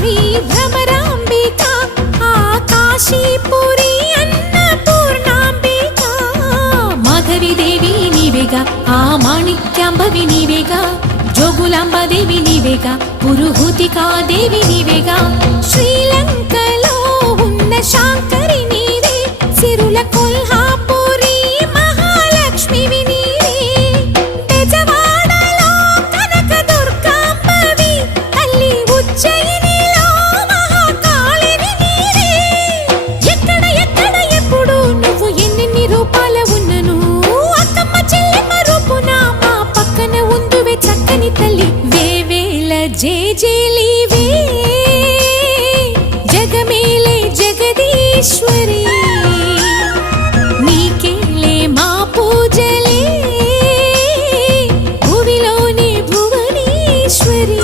శ్రీ భ్రమరాంబిక ఆకాశీపురి అన్నపూర్ణాంబిక మాధవి దేవి నీవేగా ఆ మాణిక్యాంబవి నీవేగా జోగులాంబదేవి నీవేగా పురుహూతికా దేవి నీవేగా శ్రీలంకలో ఉన్న శాంకరి నీవే సిరుల కొల్హాపురి మహాలక్ష్మివి నీవే బెజవాడలో కనక దుర్గాంబవి తల్లి ఉజ్జయినిలో మహాకాళివి నీవే ఎక్కడ ఎక్కడ ఎప్పుడు నువ్వు ఎన్నెన్ని రూపాల ఉన్నను అక్కమ్మ చెల్లెమ్మ రూపున మా పక్కన ఉందువే చక్కని తల్లి వేవేల జేజేలివే జగమేలే జగదీశ్వరి నీకేలే మా పూజలే భువిలోని భువనేశ్వరి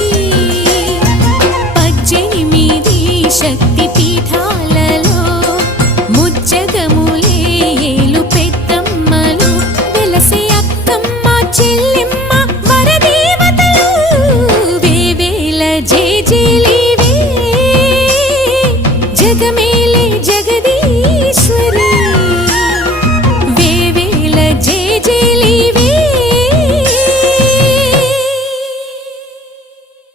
18 శక్తి